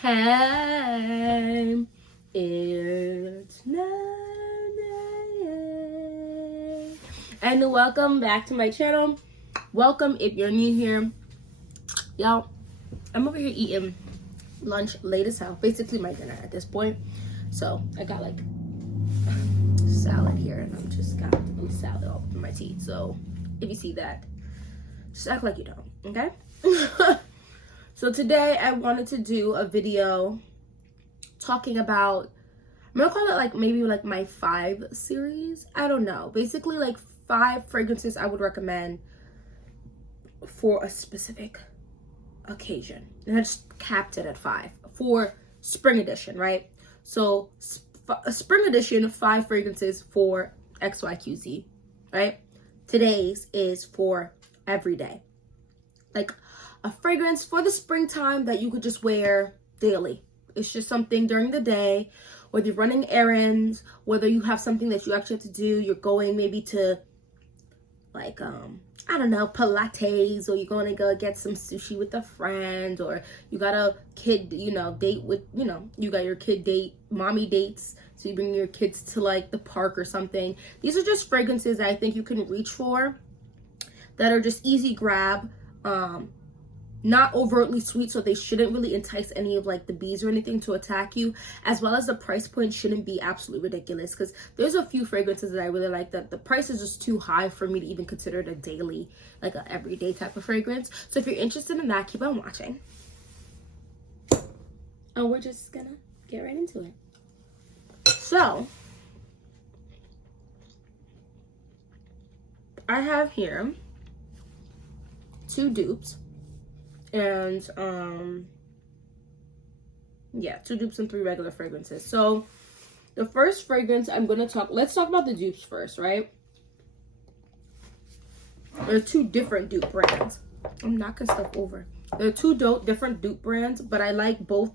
Hey, it's Nana, and welcome back to my channel. Welcome if you're new here. Y'all, I'm over here eating lunch late as hell, basically my dinner at this point. So I got like salad here, and I'm just got salad all over my teeth. So if you see that, just act like you don't, okay? So today I wanted to do a video talking about, I'm gonna call it like maybe like my 5 series. I don't know. Basically like 5 fragrances I would recommend for a specific occasion. And I just capped it at 5 for spring edition, right? So a spring edition, 5 fragrances for XYQZ, right? Today's is for everyday. Like a fragrance for the springtime that you could just wear daily. It's just something during the day, whether you're running errands, whether you have something that you actually have to do, you're going maybe to like, I don't know, Pilates, or you're going to go get some sushi with a friend, or you got a kid, date with, you got your kid date, mommy dates, so you bring your kids to like the park or something. These are just fragrances that I think you can reach for that are just easy grab, not overtly sweet, so they shouldn't really entice any of like the bees or anything to attack you, as well as the price point shouldn't be absolutely ridiculous, because there's a few fragrances that I really like that the price is just too high for me to even consider it a daily, like an everyday type of fragrance. So if you're interested in that, keep on watching, and we're just gonna get right into it. So I have here 2 dupes, and 2 dupes and 3 regular fragrances. So the first fragrance I'm gonna let's talk about the dupes first, right? There are 2 different dupe brands. I'm knocking stuff over. There are 2 different dupe brands, but I like both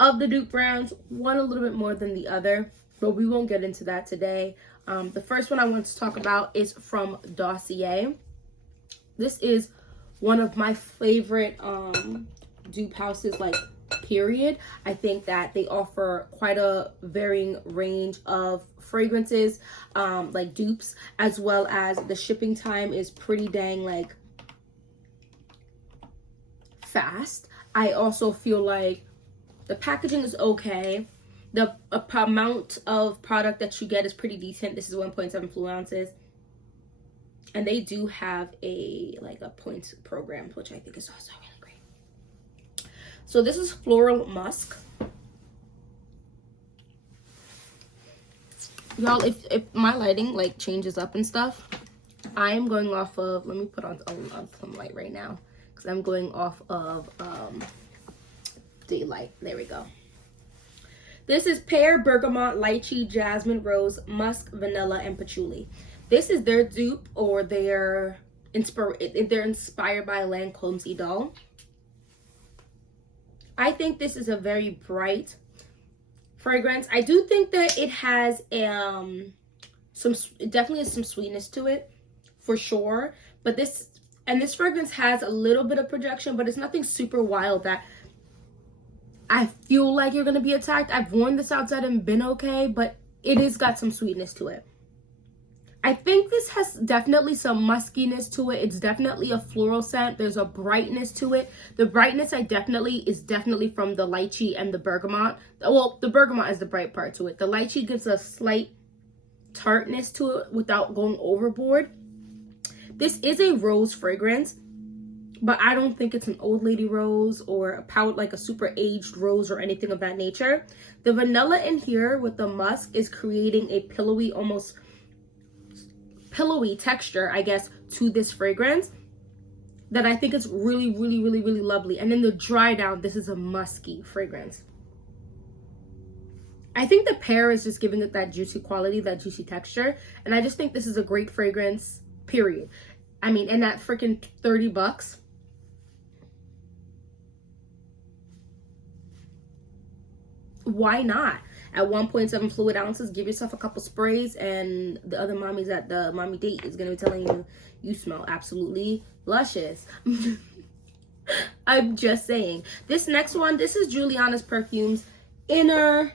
of the dupe brands, one a little bit more than the other, but we won't get into that today. The first one I want to talk about is from Dossier. This is one of my favorite dupe houses, like, period. I think that they offer quite a varying range of fragrances, like dupes, as well as the shipping time is pretty dang like fast. I also feel like the packaging is okay. The amount of product that you get is pretty decent. This is 1.7 fluid ounces. And they do have a points program, which I think is also really great. So this is Floral Musk. Y'all, if my lighting like changes up and stuff, I am going off of, let me put on some light right now, because I'm going off of daylight. There we go. This is pear, bergamot, lychee, jasmine, rose, musk, vanilla, and patchouli. This is their dupe, or they're inspired by Lancome's Idol. I think this is a very bright fragrance. I do think that it has definitely some sweetness to it, for sure. But this fragrance has a little bit of projection, but it's nothing super wild that I feel like you're gonna be attacked. I've worn this outside and been okay, but it has got some sweetness to it. I think this has definitely some muskiness to it. It's definitely a floral scent. There's a brightness to it. The brightness is definitely from the lychee and the bergamot. Well, the bergamot is the bright part to it. The lychee gives a slight tartness to it without going overboard. This is a rose fragrance, but I don't think it's an old lady rose or a super aged rose or anything of that nature. The vanilla in here with the musk is creating a pillowy, almost pillowy texture, I guess, to this fragrance that I think is really, really, really, really lovely. And then the dry down, this is a musky fragrance. I think the pear is just giving it that juicy quality, that juicy texture. And I just think this is a great fragrance, period. I mean, and that freaking $30. Why not? At 1.7 fluid ounces, give yourself a couple sprays, and the other mommies at the mommy date is going to be telling you, you smell absolutely luscious. I'm just saying. This next one, this is Julianna's Perfume's Inner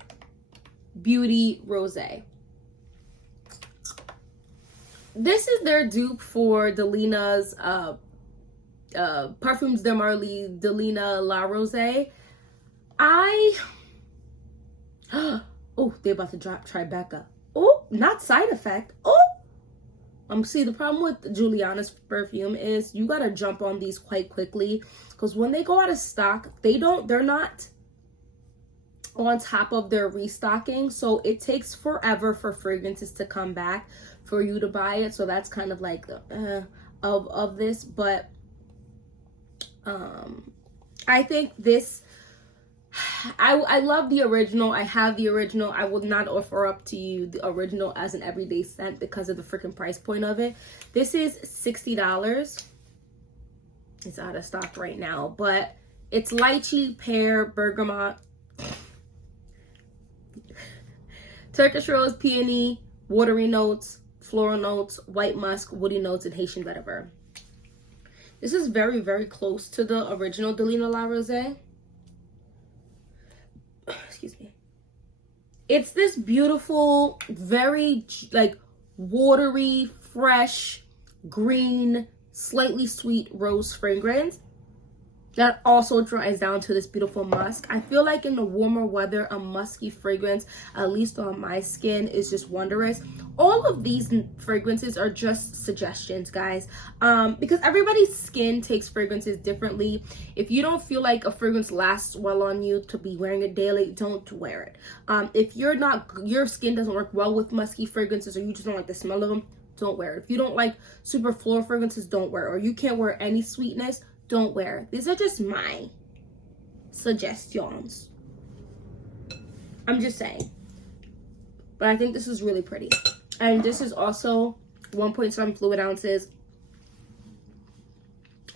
Beauty Rosé. This is their dupe for Delina's Parfums de Marly Delina La Rosé. Oh, they're about to drop Tribeca. Oh, not Side Effect. Oh, see, the problem with Julianna's perfume is you gotta jump on these quite quickly, because when they go out of stock, they're not on top of their restocking, so it takes forever for fragrances to come back for you to buy it. So that's kind of like the of this, but I think this, I love the original. I have the original. I will not offer up to you the original as an everyday scent because of the freaking price point of it. This is $60. It's out of stock right now, but it's lychee, pear, bergamot, Turkish rose, peony, watery notes, floral notes, white musk, woody notes, and Haitian vetiver. This is very, very close to the original Delina La Rosé. Excuse me. It's this beautiful, very like watery, fresh, green, slightly sweet rose fragrance that also dries down to this beautiful musk. I feel like in the warmer weather, a musky fragrance, at least on my skin, is just wondrous. All of these fragrances are just suggestions, guys, because everybody's skin takes fragrances differently. If you don't feel like a fragrance lasts well on you to be wearing it daily, don't wear it. If your skin doesn't work well with musky fragrances, or you just don't like the smell of them, don't wear it. If you don't like super floral fragrances, don't wear it. Or you can't wear any sweetness, don't wear it. These are just my suggestions. I'm just saying. But I think this is really pretty. And this is also 1.7 fluid ounces.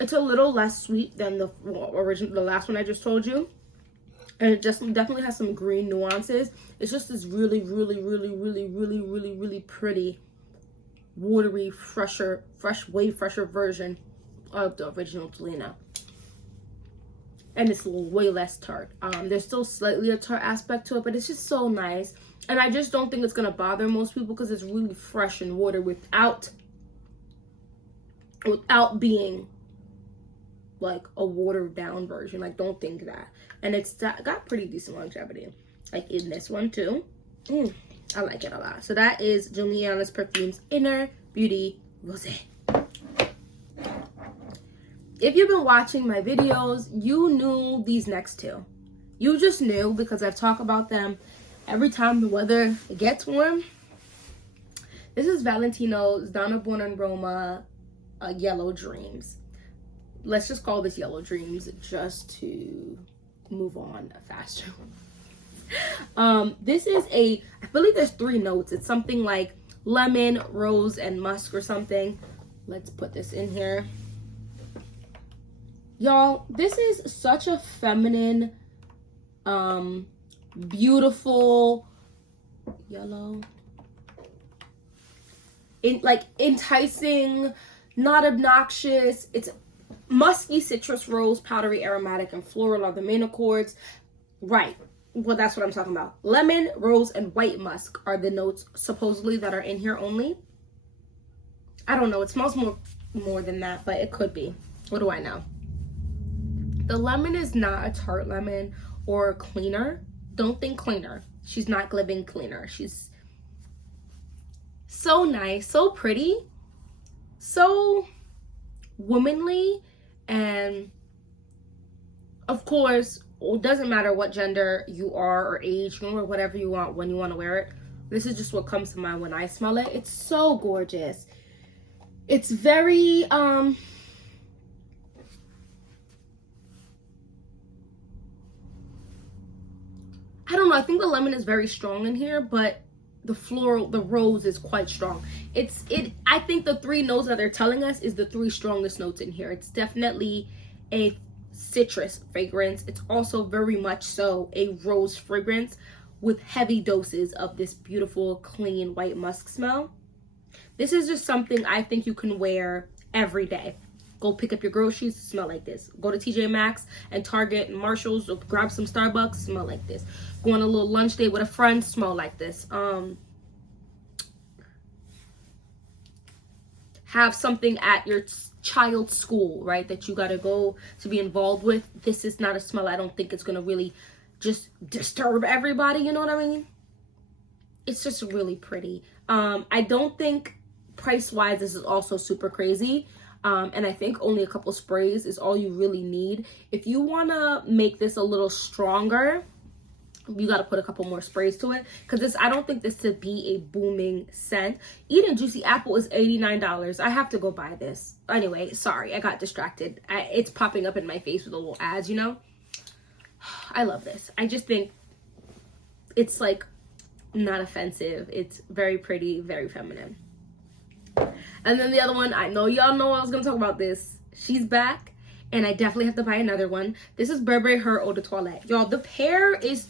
It's a little less sweet than the last one I just told you. And it just definitely has some green nuances. It's just this really, really, really, really, really, really, really pretty, watery, way fresher version of the original Delina. And it's way less tart. There's still slightly a tart aspect to it, but it's just so nice. And I just don't think it's gonna bother most people because it's really fresh and water without being like a watered down version. Like, don't think that. And it's got pretty decent longevity, like in this one too. I like it a lot. So that is Julianna's Perfume's Inner Beauty Rosé. If you've been watching my videos, you knew these next two. You just knew because I've talked about them every time the weather gets warm. This is Valentino's Donna Buonarroma Yellow Dreams. Let's just call this Yellow Dreams just to move on faster. This is I believe there's 3 notes. It's something like lemon, rose, and musk or something. Let's put this in here. Y'all, this is such a feminine, beautiful yellow, enticing, not obnoxious. It's musky, citrus, rose, powdery, aromatic, and floral are the main accords. Right. Well, that's what I'm talking about. Lemon, rose, and white musk are the notes supposedly that are in here only. I don't know. It smells more than that, but it could be. What do I know? The lemon is not a tart lemon or a cleaner. Don't think cleaner. She's not giving cleaner. She's so nice, so pretty, so womanly, and of course, it doesn't matter what gender you are or age, you can wear whatever you want when you want to wear it. This is just what comes to mind when I smell it. It's so gorgeous. It's very I don't know, I think the lemon is very strong in here, but the floral, the rose is quite strong. I think the 3 notes that they're telling us is the 3 strongest notes in here. It's definitely a citrus fragrance. It's also very much so a rose fragrance with heavy doses of this beautiful, clean white musk smell. This is just something I think you can wear every day. go pick up your groceries, smell like this. Go to TJ Maxx and Target and Marshalls, or grab some Starbucks, smell like this. Go on a little lunch date with a friend, smell like this. Have something at your child's school, right, that you gotta go to be involved with. This is not a smell I don't think it's gonna really just disturb everybody, you know what I mean? It's just really pretty. I don't think price-wise this is also super crazy. And I think only a couple sprays is all you really need. If you wanna make this a little stronger, you got to put a couple more sprays to it, because this, I don't think this to be a booming scent. Eating Juicy Apple is $89. I have to go buy this. Anyway, sorry, I got distracted. It's popping up in my face with a little ads, you know. I love this. I just think it's like not offensive. It's very pretty, very feminine. And then the other one, I know y'all know I was gonna talk about this. She's back, and I definitely have to buy another one. This is Burberry Her Eau de Toilette. Y'all, the pair is,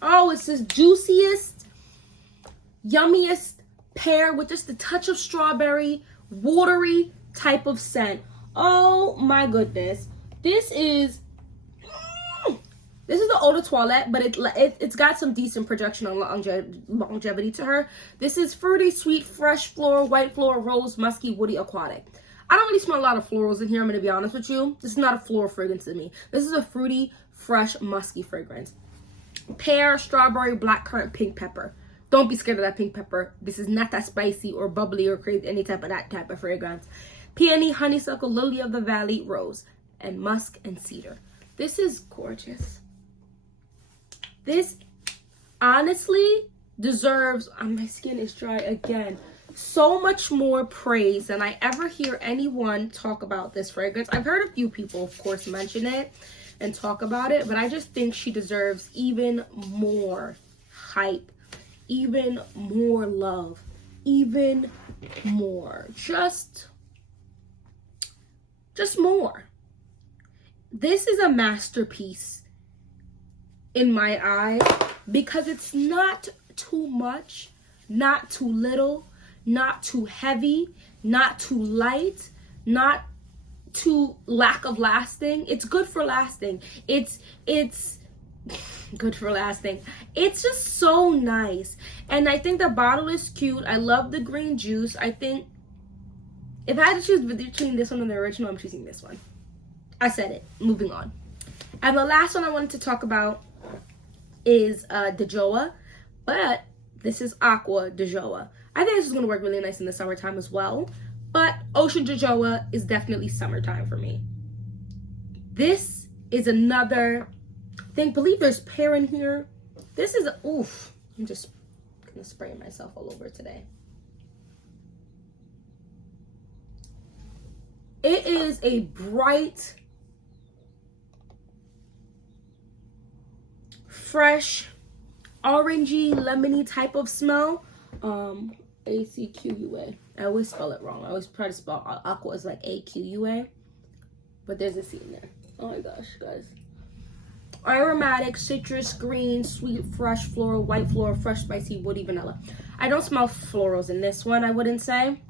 oh, it's this juiciest, yummiest pear with just a touch of strawberry, watery type of scent. Oh my goodness. This is the eau de toilette, but it's got some decent projection on longevity to her. This is fruity, sweet, fresh floral, white floral, rose, musky, woody, aquatic. I don't really smell a lot of florals in here, I'm going to be honest with you. This is not a floral fragrance to me. This is a fruity, fresh, musky fragrance. Pear, strawberry, blackcurrant, pink pepper. Don't be scared of that pink pepper. This is not that spicy or bubbly or crazy, any type of that type of fragrance. Peony, honeysuckle, lily of the valley, rose, and musk and cedar. This is gorgeous. This honestly deserves, my skin is dry again, so much more praise than I ever hear anyone talk about this fragrance. I've heard a few people, of course, mention it and talk about it, but I just think she deserves even more hype, even more love, even more, just more. This is a masterpiece in my eyes, because it's not too much, not too little, not too heavy, not too light, not too lack of lasting. It's good for lasting. It's good for lasting. It's just so nice. And I think the bottle is cute. I love the green juice. I think if I had to choose between this one and the original, I'm choosing this one. I said it. Moving on. And the last one I wanted to talk about is Di Gioia, but this is Acqua Di Gioia. I think this is going to work really nice in the summertime as well, but Ocean Di Gioia is definitely summertime for me. This is another thing. Believe there's pear in here. This is, oof, I'm just going to spray myself all over today. It is a bright, fresh, orangey, lemony type of smell. A-C-Q-U-A. I always spell it wrong. I always try to spell aqua as like A-Q-U-A. But there's a C in there. Oh my gosh, guys. Aromatic, citrus, green, sweet, fresh, floral, white floral, fresh, spicy, woody, vanilla. I don't smell florals in this one, I wouldn't say.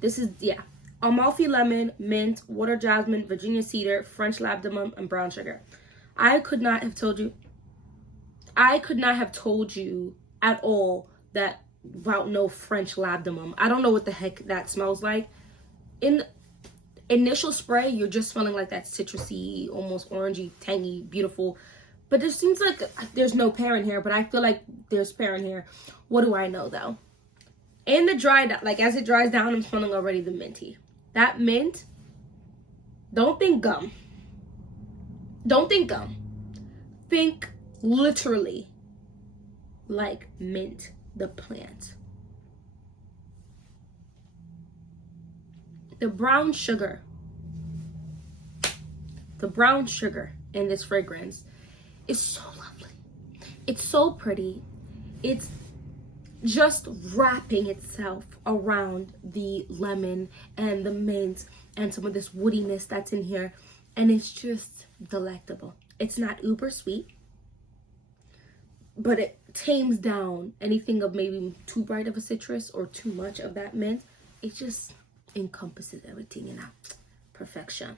This is, yeah. Amalfi lemon, mint, water jasmine, Virginia cedar, French labdanum, and brown sugar. I could not have told you at all that about no French labdanum. I don't know what the heck that smells like. In initial spray, you're just smelling like that citrusy, almost orangey, tangy, beautiful. But it seems like there's no pear in here, but I feel like there's pear in here. What do I know though? In the like as it dries down, I'm smelling already the minty. That mint, don't think gum. Don't think gum. Think literally like mint, the plant. The brown sugar in this fragrance is so lovely. It's so pretty. It's just wrapping itself around the lemon and the mint and some of this woodiness that's in here, and it's just delectable. It's not uber sweet, but it tames down anything of maybe too bright of a citrus or too much of that mint. it just encompasses everything, you know. Perfection.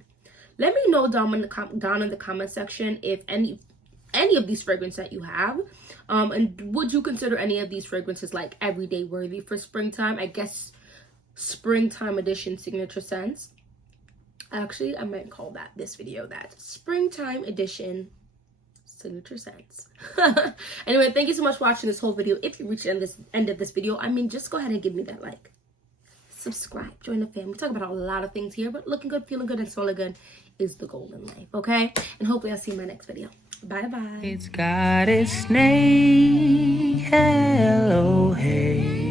Let me know down in the comment section if any of these fragrances that you have, and would you consider any of these fragrances like everyday worthy for springtime? I guess springtime edition signature scents. Actually, I might call this video that springtime edition signature scents. Anyway, thank you so much for watching this whole video. If you reached the end of this video, I mean, just go ahead and give me that like. Subscribe, join the family. We talk about a lot of things here, but looking good, feeling good, and smelling good is the goal in life, okay? And hopefully I'll see you in my next video. Bye-bye. It's got its name. Hello, hey.